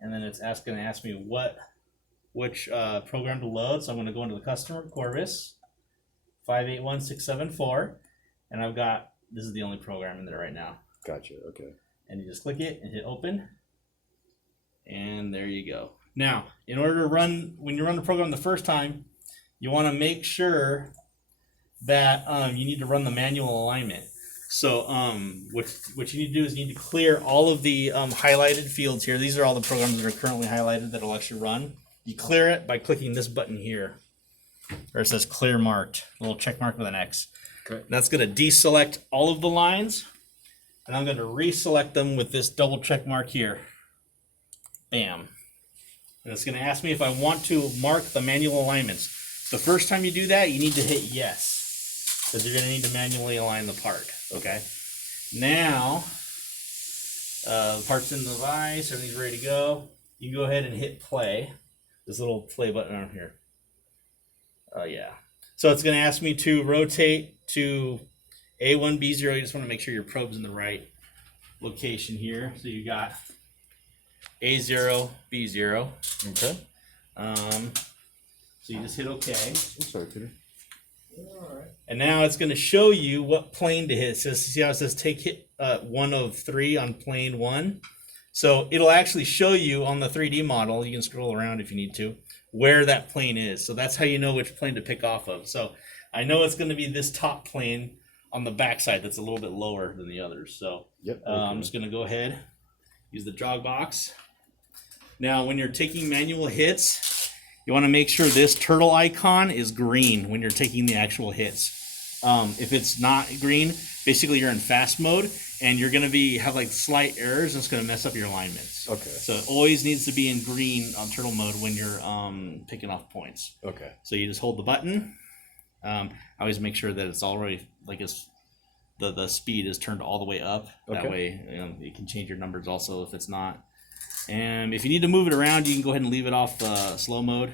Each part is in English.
and then it's going to ask me which program to load. So I'm going to go into the customer Corvus 581674, and I've got, this is the only program in there right now. Gotcha. Okay. And you just click it and hit open, and there you go. Now, in order to run, when you run the program the first time, you want to make sure that you need to run the manual alignment. So what you need to do is you need to clear all of the highlighted fields here. These are all the programs that are currently highlighted that will actually run. You clear it by clicking this button here, where it says clear marked, a little check mark with an X. Okay. And that's going to deselect all of the lines, and I'm going to reselect them with this double check mark here. Bam. And it's going to ask me if I want to mark the manual alignments. The first time you do that, you need to hit yes, because you're going to need to manually align the part. Okay. Now, the part's in the device, everything's ready to go. You can go ahead and hit play. This little play button on here. Yeah. So it's going to ask me to rotate to A1, B0. You just want to make sure your probe's in the right location here. So you got A0, B0. Okay. So you just hit OK. I'm sorry, Peter. All right. And now it's going to show you what plane to hit. It says, see how it says take hit 1 of 3 on plane 1? So it'll actually show you on the 3D model, you can scroll around if you need to, where that plane is. So that's how you know which plane to pick off of. So I know it's going to be this top plane on the backside that's a little bit lower than the others. So yep, okay. I'm just going to go ahead, use the jog box. Now when you're taking manual hits, you want to make sure this turtle icon is green when you're taking the actual hits. If it's not green, basically you're in fast mode, and you're going to have like slight errors, and it's going to mess up your alignments. Okay. So it always needs to be in green on turtle mode when you're picking off points. Okay. So you just hold the button. I always make sure that it's already like the speed is turned all the way up. Okay. That way you can change your numbers also if it's not. And if you need to move it around, you can go ahead and leave it off slow mode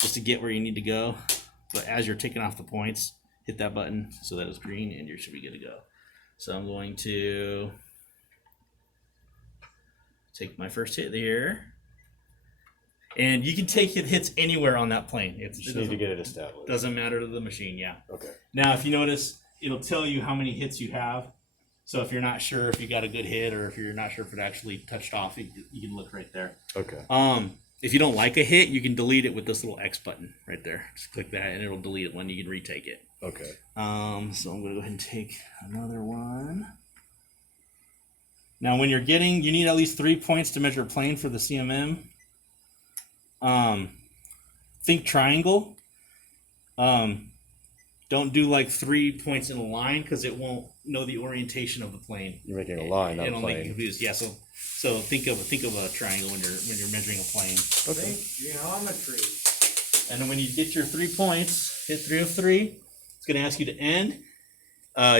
just to get where you need to go. But as you're taking off the points, hit that button so that it's green, and you should be good to go. So I'm going to take my first hit here. And you can take hits anywhere on that plane. You just need to get it established. Doesn't matter to the machine, yeah. Okay. Now, if you notice, it'll tell you how many hits you have. So if you're not sure if you got a good hit, or if you're not sure if it actually touched off, you can look right there. Okay. If you don't like a hit, you can delete it with this little X button right there. Just click that, and it'll delete it when you can retake it. Okay. So I'm going to go ahead and take another one. Now, when you're getting, you need at least 3 points to measure plane for the CMM. Think triangle. Don't do like 3 points in a line, because it won't know the orientation of the plane. You're making a line, not a It'll make you plane. confused. Yeah. So think of a triangle when you're measuring a plane. Okay. Geometry. And then when you get your 3 points, hit 3 of 3. It's going to ask you to end.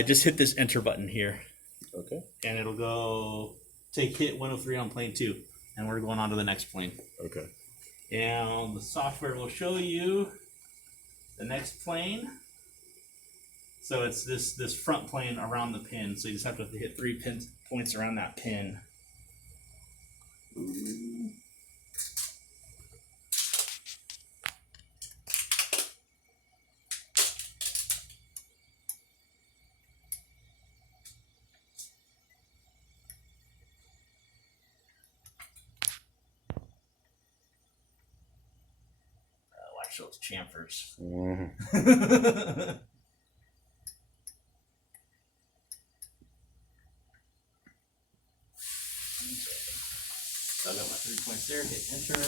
Just hit this enter button here. Okay. And it'll go take hit 1 of 3 on plane 2. And we're going on to the next plane. Okay. And the software will show you the next plane. So it's this front plane around the pin. So you just have to hit 3 points around that pin. Ooh. Watch those chamfers. Mm-hmm. So I got my 3 points there, hit enter.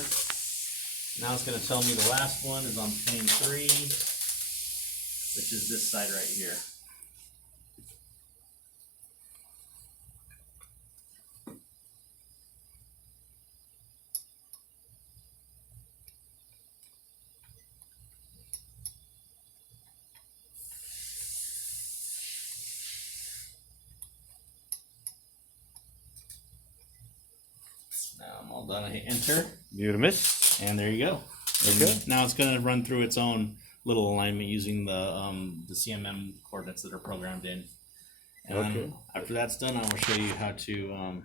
Now it's going to tell me the last one is on plane 3, which is this side right here. Now I'm all done. I hit enter, Unanimous. and there you go. Okay. And now it's going to run through its own little alignment using the CMM coordinates that are programmed in. And Okay. then after that's done, I will show you how to